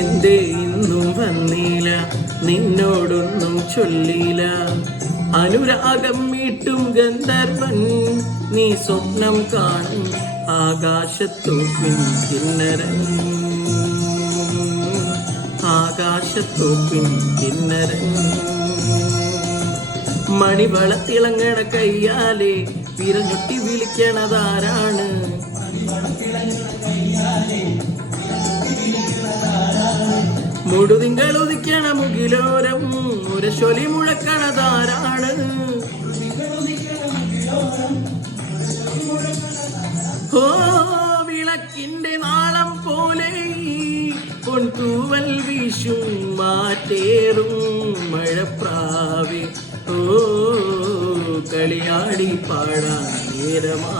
എന്തേ ഇന്നും വന്നില്ല, നിന്നോടൊന്നും ചൊല്ലില്ല. അനുരാഗം മീട്ടും ഗന്ധർവൻ നീ സ്വപ്നം കാണും ആകാശത്തോപ്പിൻ കിന്നരൻ, ആകാശത്തോപ്പിൻ കിന്നരൻ. മണിവളത്തിളങ്ങണ കയ്യാലെ വിരഞ്ഞൊട്ടി വിളിക്കണതാരാണ്? മുടുതിങ്കൾ ഉദിക്കണ മുകിലോരം മുരശൊലി മുഴക്കണതാരാണ്? ഓ വിളക്കിന്റെ നാളം പോലെ പൊൻതൂവൽ വീശും മാറ്റേറും മഴപ്രാവി, ഓ കളിയാടി പാടാൻ നേരമാ.